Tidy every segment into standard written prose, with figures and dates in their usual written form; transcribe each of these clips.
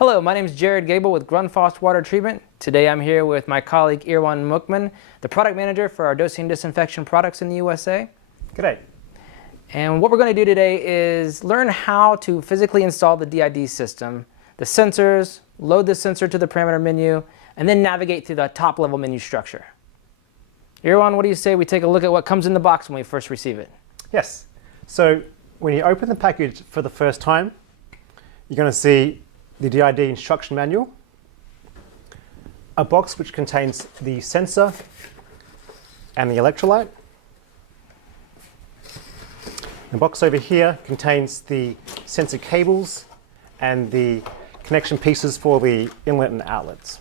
Hello, my name is Jared Gable with Grundfos Water Treatment. Today I'm here with my colleague Irwan Mukman, the product manager for our dosing disinfection products in the USA. G'day. And what we're going to do today is learn how to physically install the DID system, the sensors, load the sensor to the parameter menu, and then navigate through the top level menu structure. Irwan, what do you say we take a look at what comes in the box when we first receive it? Yes. So when you open the package for the first time, you're going to see the DID instruction manual, a box which contains the sensor and the electrolyte. The box over here contains the sensor cables and the connection pieces for the inlet and outlets.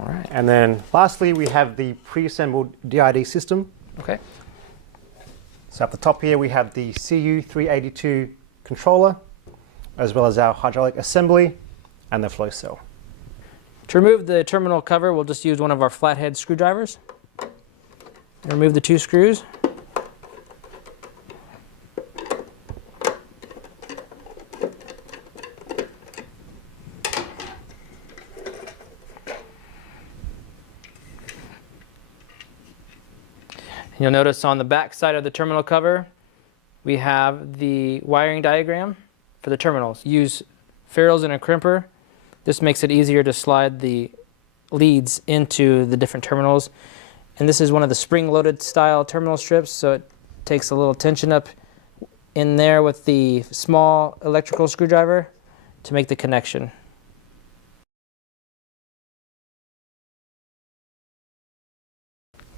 All right. And then lastly, we have the pre-assembled DID system. Okay. So at the top here, we have the CU382 controller, as well as our hydraulic assembly and the flow cell. To remove the terminal cover, we'll just use one of our flathead screwdrivers. Remove the two screws. You'll notice on the back side of the terminal cover, we have the wiring diagram for the terminals. Use ferrules and a crimper. This makes it easier to slide the leads into the different terminals. And this is one of the spring-loaded style terminal strips, so it takes a little tension up in there with the small electrical screwdriver to make the connection.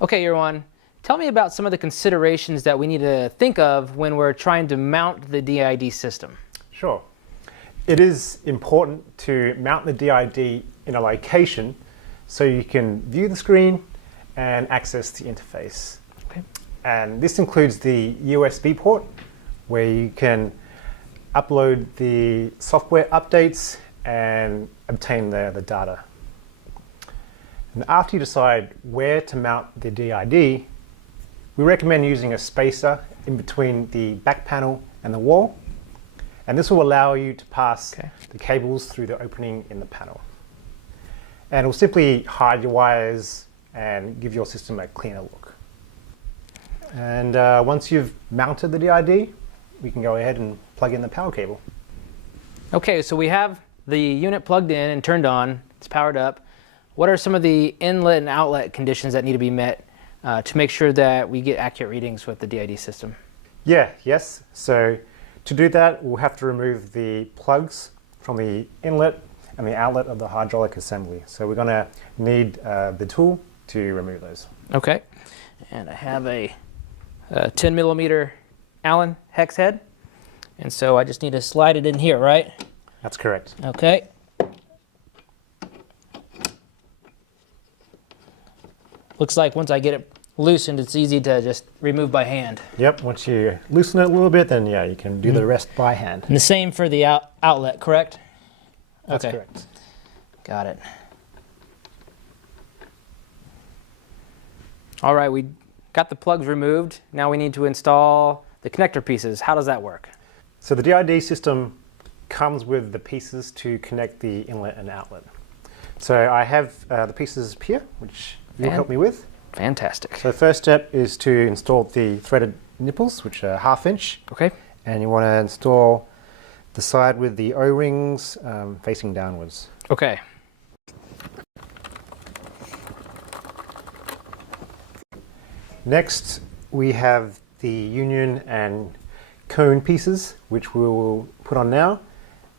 Okay, Irwan. Tell me about some of the considerations that we need to think of when we're trying to mount the DID system. Sure. It is important to mount the DID in a location so you can view the screen and access the interface. Okay. And this includes the USB port, where you can upload the software updates and obtain the data. And after you decide where to mount the DID, we recommend using a spacer in between the back panel and the wall, and this will allow you to pass the cables through the opening in the panel. And it will simply hide your wires and give your system a cleaner look. And once you've mounted the DID, we can go ahead and plug in the power cable. Okay, so we have the unit plugged in and turned on, it's powered up. What are some of the inlet and outlet conditions that need to be met to make sure that we get accurate readings with the DID system? Yes. So to do that, we'll have to remove the plugs from the inlet and the outlet of the hydraulic assembly. So we're going to need the tool to remove those. Okay, and I have a 10 millimeter Allen hex head, and so I just need to slide it in here, right? That's correct. Okay. Looks like once I get it loosened, it's easy to just remove by hand. Yep, once you loosen it a little bit, then yeah, you can do the rest by hand. And the same for the outlet, correct? That's okay. correct. Got it. All right, we got the plugs removed. Now we need to install the connector pieces. How does that work? So the DID system comes with the pieces to connect the inlet and outlet. So I have the pieces here, which you'll help me with. Fantastic. So the first step is to install the threaded nipples, which are 1/2 inch. Okay. And you want to install the side with the O-rings facing downwards. Okay. Next, we have the union and cone pieces, which we will put on now.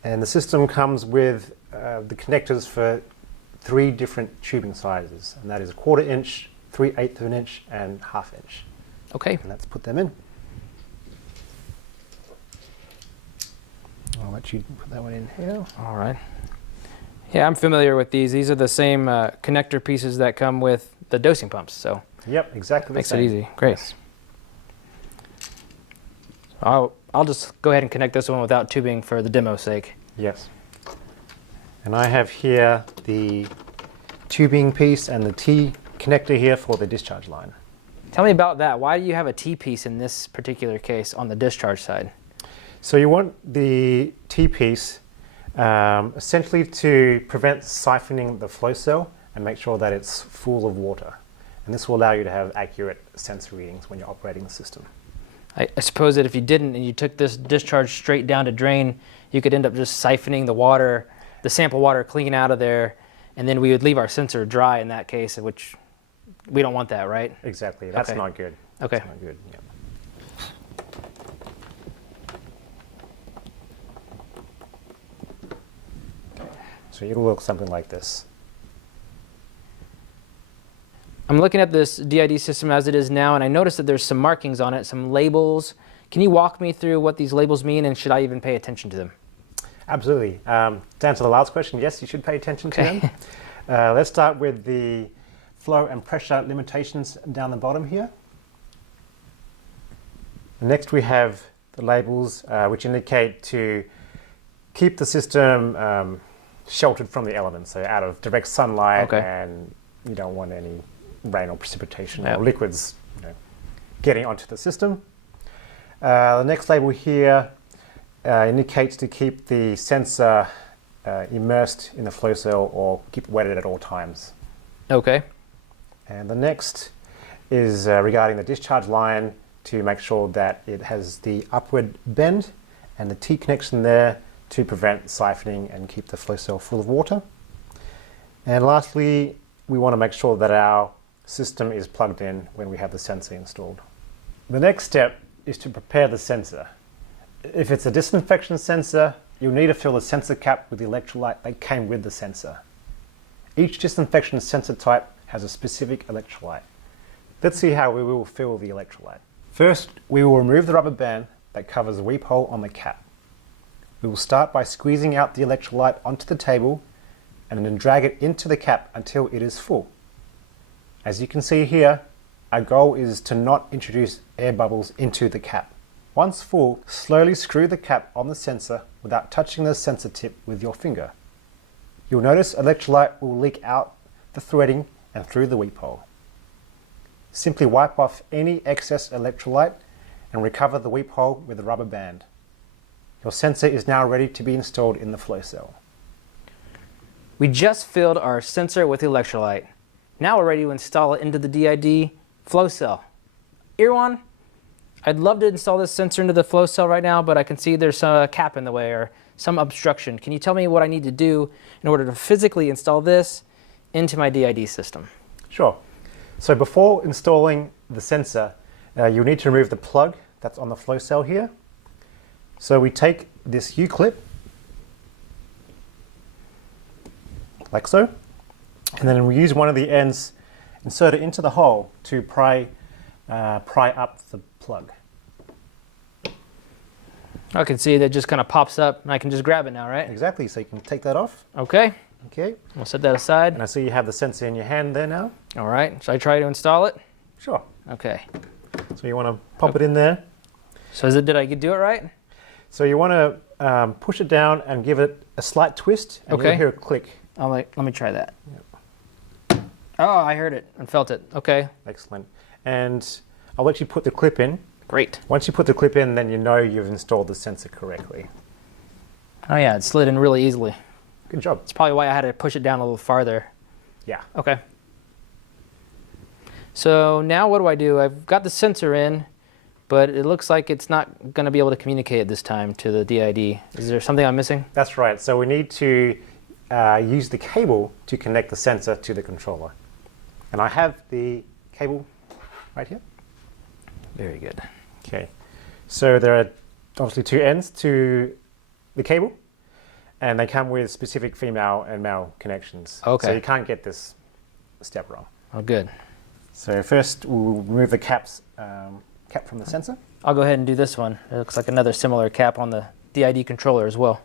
And the system comes with the connectors for 3 different tubing sizes, and that is 1/4 inch, 3/8 of an inch, and 1/2 inch. Okay. And let's put them in. I'll let you put that one in here. All right. Yeah, I'm familiar with these. These are the same connector pieces that come with the dosing pumps, so. Yep, exactly. Makes it easy. Great. Yes. I'll just go ahead and connect this one without tubing for the demo's sake. Yes. And I have here the tubing piece and the T connector here for the discharge line. Tell me about that. Why do you have a T-piece in this particular case on the discharge side? So you want the T-piece essentially to prevent siphoning the flow cell and make sure that it's full of water. And this will allow you to have accurate sensor readings when you're operating the system. I suppose that if you didn't and you took this discharge straight down to drain, you could end up just siphoning the water, the sample water clean out of there, and then we would leave our sensor dry in that case, which we don't want that, right? Exactly. That's Okay. not good. Okay. That's not good. Yeah. So it'll look something like this. I'm looking at this DID system as it is now, and I noticed that there's some markings on it, some labels. Can you walk me through what these labels mean, and should I even pay attention to them? Absolutely. To answer the last question, yes, you should pay attention to them. Let's start with the flow and pressure limitations down the bottom here. Next we have the labels which indicate to keep the system sheltered from the elements, so out of direct sunlight, Okay. and you don't want any rain or precipitation Yep. or liquids getting onto the system. The next label here indicates to keep the sensor immersed in the flow cell or keep it wetted at all times. Okay. And the next is regarding the discharge line, to make sure that it has the upward bend and the T connection there to prevent siphoning and keep the flow cell full of water. And lastly, we want to make sure that our system is plugged in when we have the sensor installed. The next step is to prepare the sensor. If it's a disinfection sensor, you'll need to fill the sensor cap with the electrolyte that came with the sensor. Each disinfection sensor type has a specific electrolyte. Let's see how we will fill the electrolyte. First, we will remove the rubber band that covers the weep hole on the cap. We will start by squeezing out the electrolyte onto the table and then drag it into the cap until it is full. As you can see here, our goal is to not introduce air bubbles into the cap. Once full, slowly screw the cap on the sensor without touching the sensor tip with your finger. You'll notice electrolyte will leak out the threading and through the weep hole. Simply wipe off any excess electrolyte and recover the weep hole with a rubber band. Your sensor is now ready to be installed in the flow cell. We just filled our sensor with electrolyte. Now we're ready to install it into the DID flow cell. Irwan, I'd love to install this sensor into the flow cell right now, but I can see there's a cap in the way or some obstruction. Can you tell me what I need to do in order to physically install this into my DID system? Sure. So before installing the sensor, you'll need to remove the plug that's on the flow cell here. So we take this U-clip, like so, and then we use one of the ends, insert it into the hole to pry up the plug. I can see that just kind of pops up and I can just grab it now, right? Exactly, so you can take that off. Okay, Okay, we'll set that aside. and I see you have the sensor in your hand there now. All right, should I try to install it? Sure. Okay. So you want to pop it in there. So did I do it right? So you want to push it down and give it a slight twist, and Okay. you'll hear a click. Let me try that. Oh, I heard it and felt it. Okay, Excellent. And I'll let you put the clip in. great. Once you put the clip in, then you know you've installed the sensor correctly. Oh yeah, it slid in really easily. Good job. That's probably why I had to push it down a little farther. Yeah. Okay. So now what do? I've got the sensor in, but it looks like it's not going to be able to communicate this time to the DID. Is there something I'm missing? That's right. So we need to use the cable to connect the sensor to the controller. And I have the cable right here. Very good. Okay. So there are obviously two ends to the cable, and they come with specific female and male connections. Okay. So you can't get this step wrong. Oh, good. So first we'll remove the cap from the sensor. I'll go ahead and do this one. It looks like another similar cap on the DID controller as well.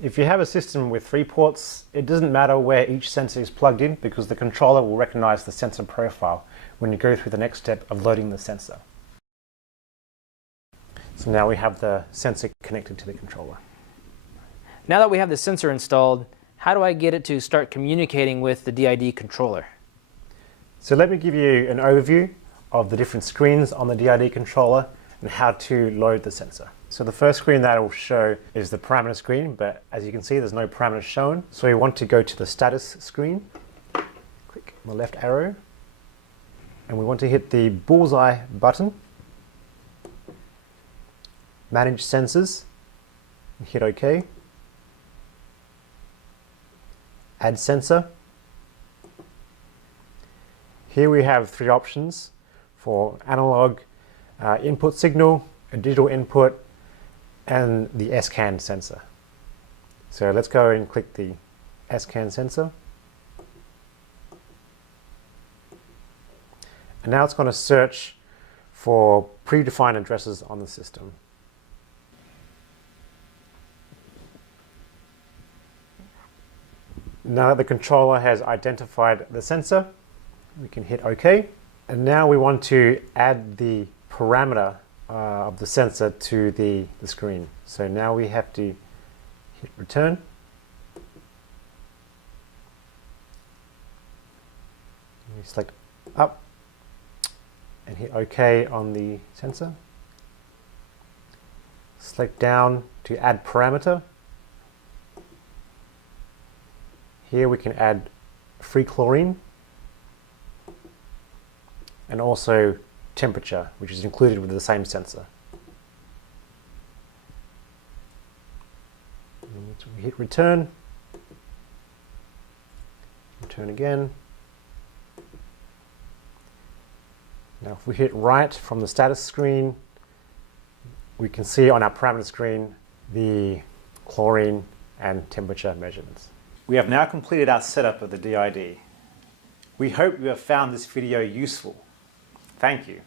If you have a system with 3 ports, it doesn't matter where each sensor is plugged in, because the controller will recognize the sensor profile when you go through the next step of loading the sensor. So now we have the sensor connected to the controller. Now that we have the sensor installed, how do I get it to start communicating with the DID controller? So let me give you an overview of the different screens on the DID controller and how to load the sensor. So the first screen that it will show is the parameter screen, but as you can see, there's no parameters shown. So we want to go to the status screen, click on the left arrow, and we want to hit the bullseye button, manage sensors, and hit OK. Add sensor. Here we have three options for analog input signal, a digital input, and the scan sensor. So let's go and click the scan sensor. And now it's going to search for predefined addresses on the system. Now that the controller has identified the sensor, we can hit OK. And now we want to add the parameter of the sensor to the screen. So now we have to hit return. We select up and hit OK on the sensor. Select down to add parameter. Here we can add free chlorine and also temperature, which is included with the same sensor. And we hit return, return again. Now if we hit right from the status screen, we can see on our parameter screen the chlorine and temperature measurements. We have now completed our setup of the DID. We hope you have found this video useful. Thank you.